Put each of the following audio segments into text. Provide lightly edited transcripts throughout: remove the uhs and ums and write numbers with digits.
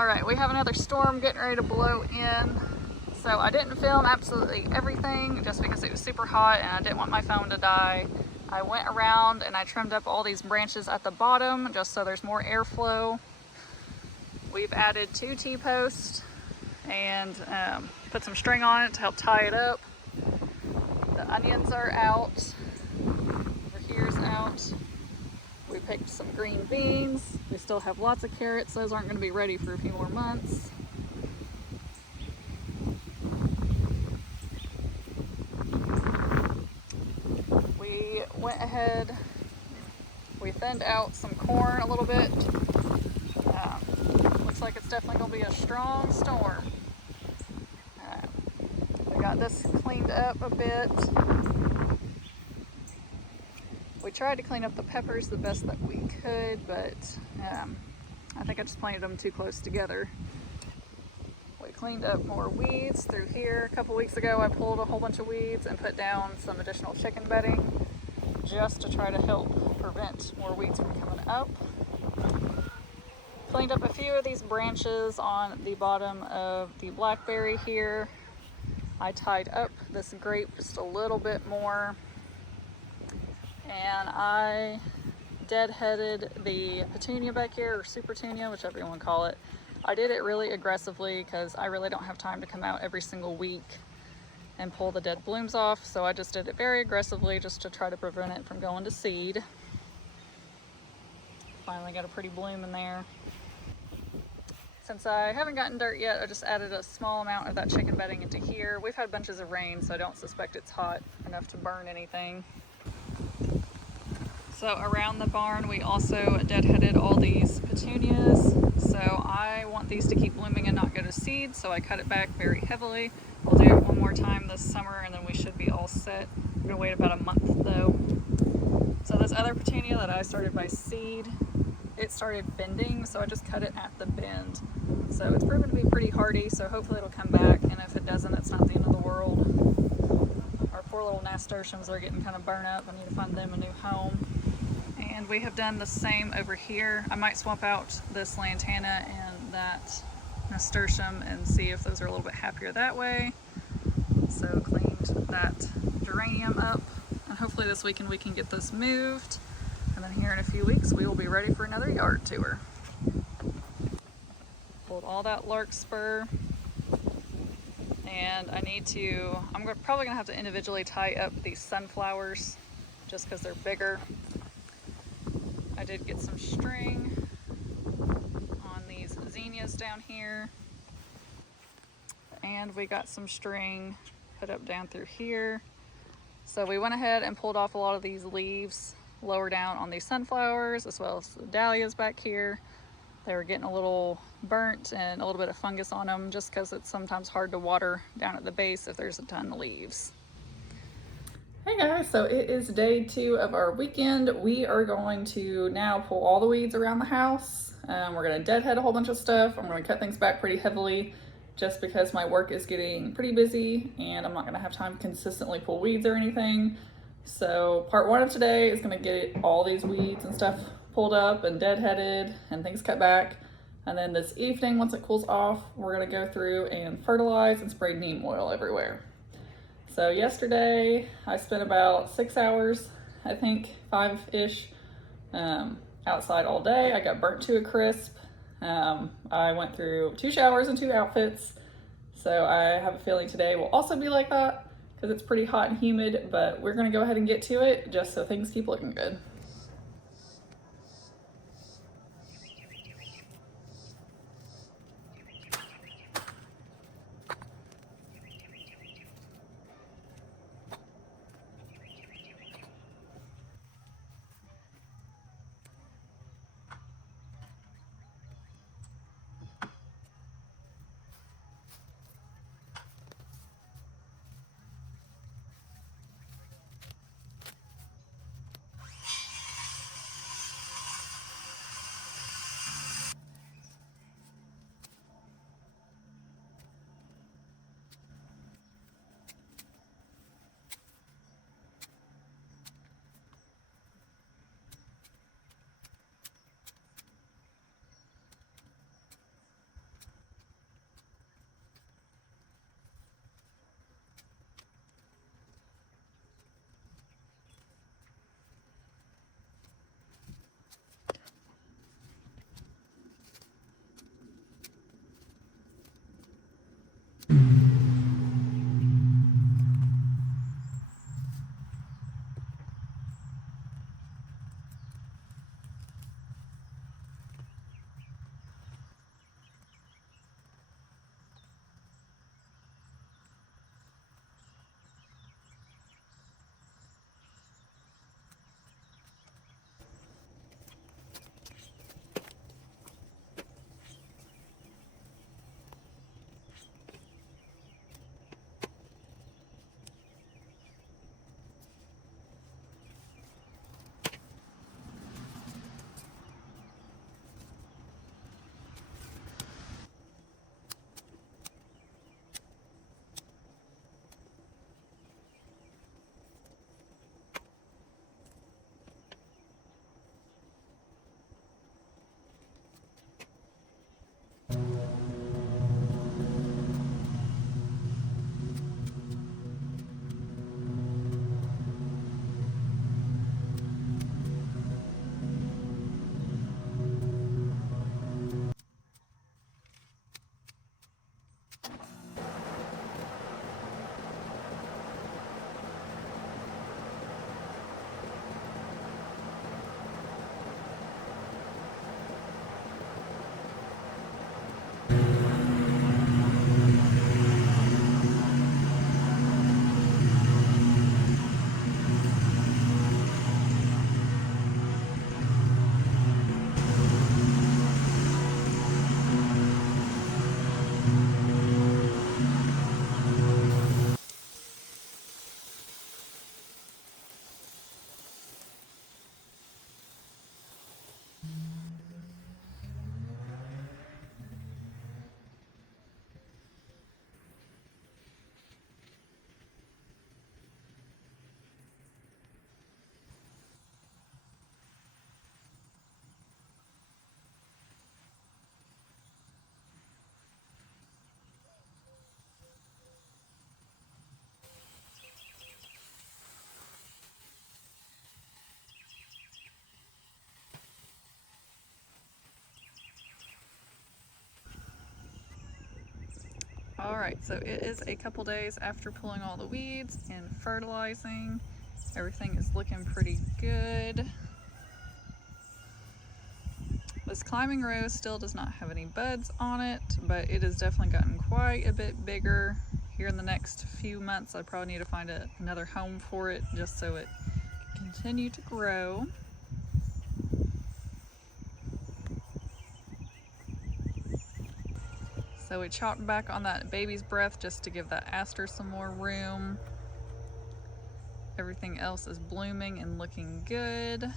All right, we have another storm getting ready to blow in. So I didn't film absolutely everything just because it was super hot and I didn't want my phone to die. I went around and I trimmed up all these branches at the bottom just so there's more airflow. We've added 2 T-posts and put some string on it to help tie it up. The onions are out. Over here's out. We picked some green beans. We still have lots of carrots. Those aren't going to be ready for a few more months. We went ahead, we thinned out some corn a little bit. Looks like it's definitely going to be a strong storm. We got this cleaned up a bit. We tried to clean up the peppers the best that we could, but I think I just planted them too close together. We cleaned up more weeds through here. A couple weeks ago I pulled a whole bunch of weeds and put down some additional chicken bedding just to try to help prevent more weeds from coming up. Cleaned up a few of these branches on the bottom of the blackberry here. I tied up this grape just a little bit more. And I deadheaded the petunia back here, or super petunia, whichever you want to call it. I did it really aggressively because I really don't have time to come out every single week and pull the dead blooms off. So I just did it very aggressively just to try to prevent it from going to seed. Finally got a pretty bloom in there. Since I haven't gotten dirt yet, I just added a small amount of that chicken bedding into here. We've had bunches of rain, so I don't suspect it's hot enough to burn anything. So around the barn, we also deadheaded all these petunias. So I want these to keep blooming and not go to seed, so I cut it back very heavily. We'll do it one more time this summer and then we should be all set. I'm gonna wait about a month though. So this other petunia that I started by seed, it started bending, so I just cut it at the bend. So it's proven to be pretty hardy, so hopefully it'll come back, and if it doesn't, it's not the end of the world. Our poor little nasturtiums are getting kind of burnt up. I need to find them a new home. And we have done the same over here. I might swap out this lantana and that nasturtium and see if those are a little bit happier that way. So cleaned that geranium up, and hopefully this weekend we can get this moved. And then here in a few weeks we will be ready for another yard tour. Pulled all that larkspur, and I'm probably gonna have to individually tie up these sunflowers just because they're bigger. I did get some string on these zinnias down here, and we got some string put up down through here. So we went ahead and pulled off a lot of these leaves lower down on these sunflowers, as well as the dahlias back here. They were getting a little burnt and a little bit of fungus on them just because it's sometimes hard to water down at the base if there's a ton of leaves. Hey guys, so it is day 2 of our weekend. We are going to now pull all the weeds around the house. We're going to deadhead a whole bunch of stuff. I'm going to cut things back pretty heavily just because my work is getting pretty busy and I'm not going to have time to consistently pull weeds or anything. So part 1 of today is going to get all these weeds and stuff pulled up and deadheaded and things cut back. And then this evening, once it cools off, we're going to go through and fertilize and spray neem oil everywhere. So yesterday I spent about 6 hours, I think 5-ish, outside all day. I got burnt to a crisp. I went through 2 showers and 2 outfits. So I have a feeling today will also be like that because it's pretty hot and humid, but we're gonna go ahead and get to it just so things keep looking good. Alright, so it is a couple days after pulling all the weeds and fertilizing. Everything is looking pretty good. This climbing rose still does not have any buds on it, but it has definitely gotten quite a bit bigger. Here in the next few months, I probably need to find another home for it just so it can continue to grow. So we chopped back on that baby's breath just to give that aster some more room. Everything else is blooming and looking good.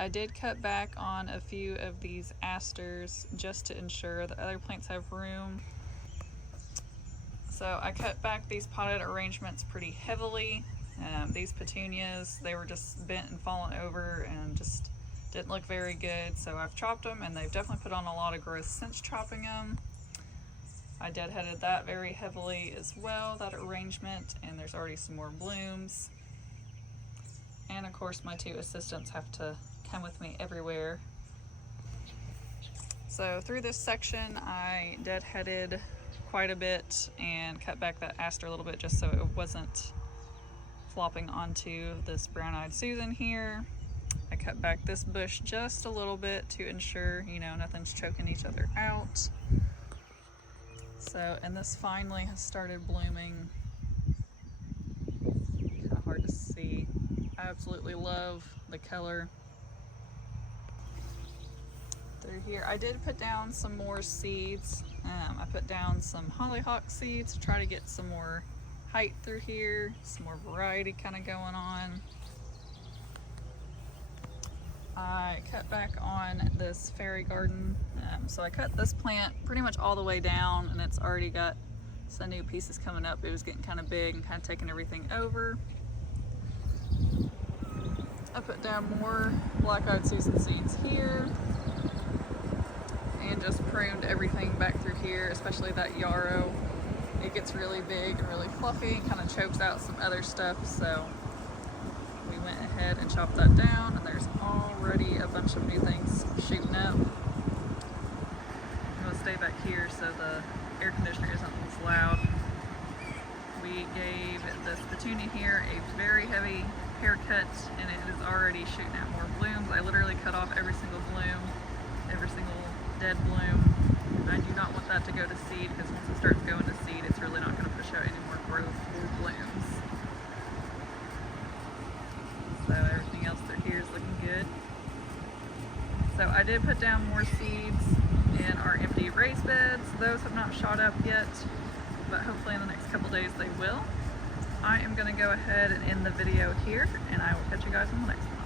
I did cut back on a few of these asters just to ensure that other plants have room. So I cut back these potted arrangements pretty heavily. These petunias, they were just bent and fallen over and just didn't look very good, so I've chopped them, and they've definitely put on a lot of growth since chopping them. I deadheaded that very heavily as well, that arrangement, and there's already some more blooms. And of course my two assistants have to come with me everywhere. So through this section I deadheaded quite a bit and cut back that aster a little bit just so it wasn't flopping onto this brown-eyed Susan here. I cut back this bush just a little bit to ensure, you know, nothing's choking each other out. So, and this finally has started blooming. Kind of hard to see. I absolutely love the color. Through here, I did put down some more seeds. I put down some hollyhock seeds to try to get some more height through here, some more variety kind of going on. I cut back on this fairy garden. So I cut this plant pretty much all the way down, and it's already got some new pieces coming up. It was getting kind of big and kind of taking everything over. I put down more black-eyed Susan seeds here and just pruned everything back through here, especially that yarrow. It gets really big and really fluffy and kind of chokes out some other stuff, so we went ahead and chopped that down, and there's already a bunch of new things shooting up. I'm gonna stay back here so the air conditioner isn't as loud. We gave this petunia here a very heavy haircut, and it is already shooting out more blooms. I literally cut off every single bloom, every single dead bloom. I do not want that to go to seed, because once it starts going to seed, it's really not going to push out any more growth or blooms. So everything else through here is looking good. So I did put down more seeds in our empty raised beds. Those have not shot up yet, but hopefully in the next couple days they will. I am going to go ahead and end the video here, and I will catch you guys in the next one.